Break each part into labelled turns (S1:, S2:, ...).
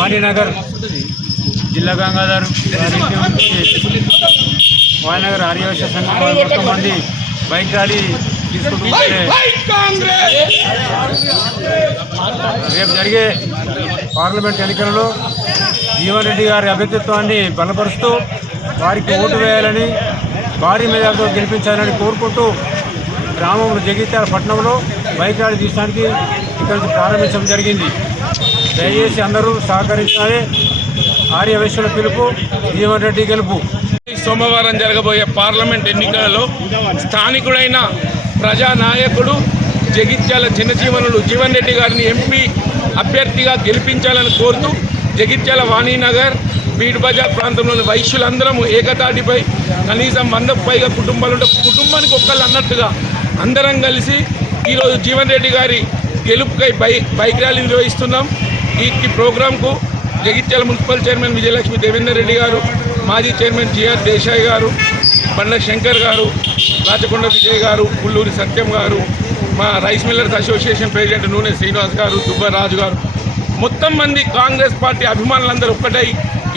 S1: వాణినగర్ జిల్లా గంగాధర్ వాణినగర్ ఆర్యవైశ్య సంఘం మొత్తం మంది బైక్ ర్యాలీ తీసుకుంటుంటే రేపు జరిగే పార్లమెంట్ ఎన్నికలలో జీవన్ రెడ్డి గారి అభ్యర్థిత్వాన్ని బలపరుస్తూ వారికి ఓటు వేయాలని భారీ మెజార్టీతో గెలిపించాలని కోరుకుంటూ గ్రామంలో జగిత్యాల పట్టణంలో బైక్ ర్యాలీ తీయడానికి ఇక్కడ నుంచి ప్రారంభించడం జరిగింది. దయచేసి అందరూ సహకరించాలి. ఆర్య పిలుపు జీవన్ రెడ్డి గెలుపు.
S2: సోమవారం జరగబోయే పార్లమెంట్ ఎన్నికలలో స్థానికుడైన ప్రజానాయకుడు జగిత్యాల చిన్నజీవనులు జీవన్ రెడ్డి గారిని ఎంపీ అభ్యర్థిగా గెలిపించాలని కోరుతూ జగిత్యాల వాణినగర్ బీడ్ బజార్ ప్రాంతంలోని వైశ్యులందరము ఏకతాటిపై కనీసం వందకు పైగా కుటుంబాలు ఉంటే కుటుంబానికి ఒక్కళ్ళు అన్నట్టుగా అందరం కలిసి ఈరోజు జీవన్ రెడ్డి గారి గెలుపుకై బై బైక్ ర్యాలీ నిర్వహిస్తున్నాం. ఈ ప్రోగ్రాంకు జగిత్యాల మున్సిపల్ చైర్మన్ విజయలక్ష్మి దేవేందర్ రెడ్డి గారు మాజీ చైర్మన్ జిఆర్ దేశాయ్ గారు బండ్ల శంకర్ గారు రాచకొండ విజయ్ గారు పుల్లూరి సత్యం గారు మా రైస్ మిల్లర్స్ అసోసియేషన్ ప్రెసిడెంట్ నూనె శ్రీనివాస్ గారు దుబ్బరాజు గారు. మొత్తం మంది కాంగ్రెస్ పార్టీ అభిమానులందరూ ఒక్కటై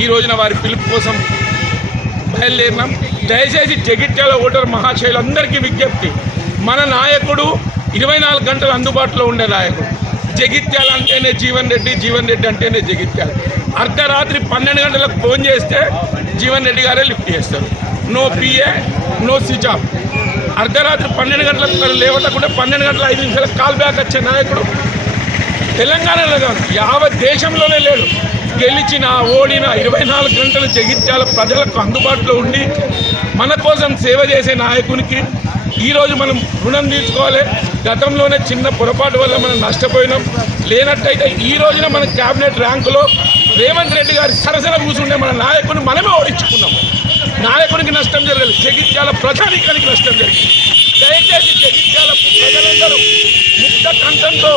S2: ఈ రోజున వారి పిలుపు కోసం బయలుదేరినాం. దయచేసి జగిత్యాల ఓటర్ మహాశయులందరికీ విజ్ఞప్తి. మన నాయకుడు ఇరవై నాలుగు గంటలు అందుబాటులో ఉండే నాయకుడు. జగిత్యాల అంటేనే జీవన్ రెడ్డి జీవన్ రెడ్డి అంటేనే జగిత్యాల. అర్ధరాత్రి పన్నెండు గంటలకు ఫోన్ చేస్తే జీవన్ రెడ్డి గారే లిఫ్ట్ చేస్తారు. No PA no switch off. అర్ధరాత్రి పన్నెండు గంటలకు లేవటకుండా పన్నెండు గంటల ఐదు నిమిషాలకు కాల్ బ్యాక్ వచ్చే నాయకుడు. తెలంగాణలో కాదు యావత్ దేశంలోనే లేడు. గెలిచిన ఓడిన ఇరవై నాలుగు గంటలు జగిత్యాల ప్రజలకు అందుబాటులో ఉండి మన కోసం సేవ చేసే నాయకునికి ఈరోజు మనం రుణం తీర్చుకోవాలి. గతంలోనే చిన్న పొరపాటు వల్ల మనం నష్టపోయినాం. లేనట్టయితే ఈ రోజున మన క్యాబినెట్ ర్యాంకులో రేవంత్ రెడ్డి గారి సరసన కూర్చుండే మన నాయకుని మనమే ఓడించుకున్నాం. నాయకునికి నష్టం జరగదు. జగిత్యాల ప్రజానికానికి నష్టం జరిగింది. దయచేసి జగిత్యాల ప్రజలందరూ ముక్త కంఠంతో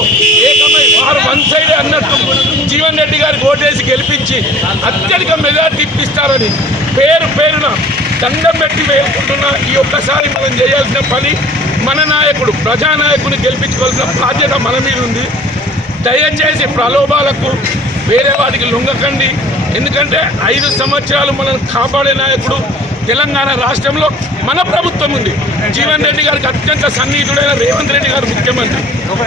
S2: ఏకమై వారు వన్ సైడ్ అన్నట్టు జీవన్ రెడ్డి గారికి ఓటేసి గెలిపించి అత్యధిక మెజార్టీ ఇప్పిస్తారని పేరు పేరున దండం పెట్టి వేసుకుంటున్న ఈ ఒక్కసారి మనం చేయాల్సిన పని మన నాయకుడు ప్రజానాయకుని గెలిపించుకోవాల్సిన బాధ్యత మన మీద ఉంది. దయచేసి ప్రలోభాలకు వేరే వాటికి లొంగకండి. ఎందుకంటే ఐదు సంవత్సరాలు మనం కాపాడే నాయకుడు తెలంగాణ రాష్ట్రంలో మన ప్రభుత్వం ఉంది. జీవన్ రెడ్డి గారికి అత్యంత సన్నిహితుడైన రేవంత్ రెడ్డి గారు ముఖ్యమంత్రి.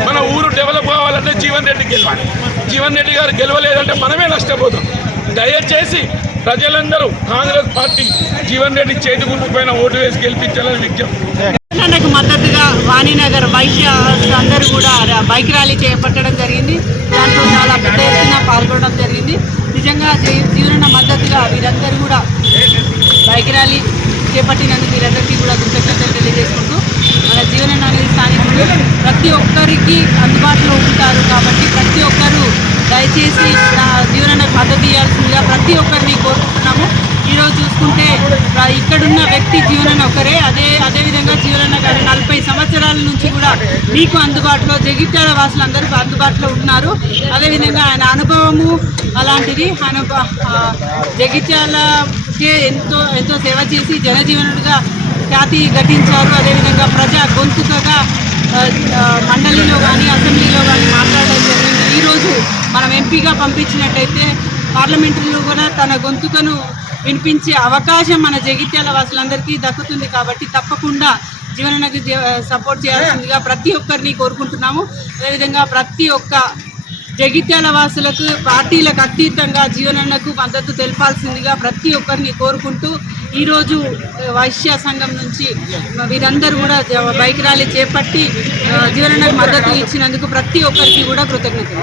S2: మన ఊరు డెవలప్ కావాలంటే జీవన్ రెడ్డి గెలవాలి. జీవన్ రెడ్డి గారు గెలవలేదంటే మనమే నష్టపోతాం. దయచేసి ప్రజలందరూ కాంగ్రెస్ పార్టీ జీవన్ రెడ్డి చేతి గుర్తుపైన ఓటు వేసి గెలిపించాలని విజ్ఞప్తి.
S3: బైక్ అందరూ కూడా బైక్ ర్యాలీ చేపట్టడం జరిగింది. దాంట్లో చాలా పెద్ద ఎత్తున పాల్గొనడం జరిగింది. నిజంగా జీ- జీవన మద్దతుగా వీరందరూ కూడా బైక్ ర్యాలీ చేపట్టినందుకు వీరందరికీ కూడా కృతజ్ఞతలు తెలియజేసుకుంటూ మన జీవన నగరి స్థానికులు ప్రతి ఒక్కరికి అందుబాటులో ఉంటారు కాబట్టి ప్రతి ఒక్కరూ దయచేసి నా జీవన మద్దతు ఇవ్వాల్సిందిగా ప్రతి ఒక్కరిని కోరుకుంటున్నాము. ఈరోజు చూసుకుంటే ప్ర- వ్యక్తి జీవనన్న ఒకరే. అదే అదేవిధంగా జీవన గారు నలభై సంవత్సరాల నుంచి కూడా మీకు అందుబాటులో జగిత్యాల వాసులందరూ అందుబాటులో ఉన్నారు. అదేవిధంగా ఆయన అనుభవము అలాంటిది. ఆయన జగిత్యాలకే ఎంతో ఎంతో సేవ చేసి జనజీవనుడిగా ఖ్యాతి ఘటించారు. అదేవిధంగా ప్రజా గొంతుకగా మండలిలో కానీ అసెంబ్లీలో కానీ మాట్లాడడం జరిగింది. ఈరోజు మనం ఎంపీగా పంపించినట్టయితే పార్లమెంటరీలో కూడా తన గొంతుకను వినిపించే అవకాశం మన జగిత్యాల వాసులందరికీ దక్కుతుంది కాబట్టి తప్పకుండా జీవనకు సపోర్ట్ చేయాల్సిందిగా ప్రతి ఒక్కరిని కోరుకుంటున్నాము. అదేవిధంగా ప్రతి ఒక్క జగిత్యాల వాసులకు పార్టీలకు అతీతంగా జీవనన్నకు మద్దతు తెలపాల్సిందిగా ప్రతి ఒక్కరిని కోరుకుంటూ ఈరోజు వైశ్య సంఘం నుంచి వీరందరూ కూడా బైక్ ర్యాలీ చేపట్టి ఆ, జీవనన్నకు మద్దతు ఇచ్చినందుకు ప్రతి ఒక్కరికి కూడా కృతజ్ఞతలు.